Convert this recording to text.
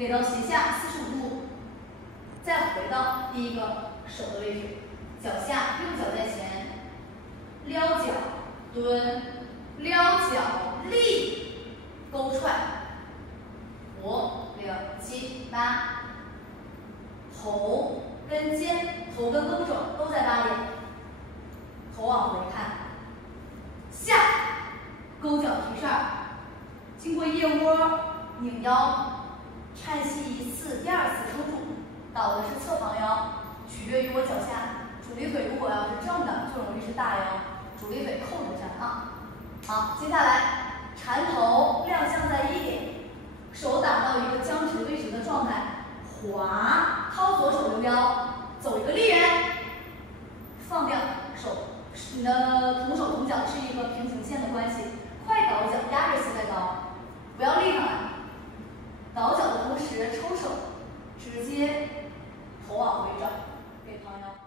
给到斜下45度，再回到第一个手的位置，脚下，右脚在前，撩脚蹲，撩脚立，勾踹，5、6、7、8，头跟肩、头跟勾肘都在8点，头往回看，下，勾脚提扇，经过腋窝，拧腰，颤息1次，第2次收住，倒的是侧旁腰，取决于我脚下主力腿，如果要是正的，就容易是大腰，主力腿扣着站啊。好，接下来缠头亮相在1点，手打到一个僵直位置的状态，滑，掏左手溜腰，走一个立圆，放掉手，你的同手同脚是一个平行线的关系，快倒脚压着膝盖倒，不要立上来，倒脚的同时抽手，直接头往回转，给旁腰。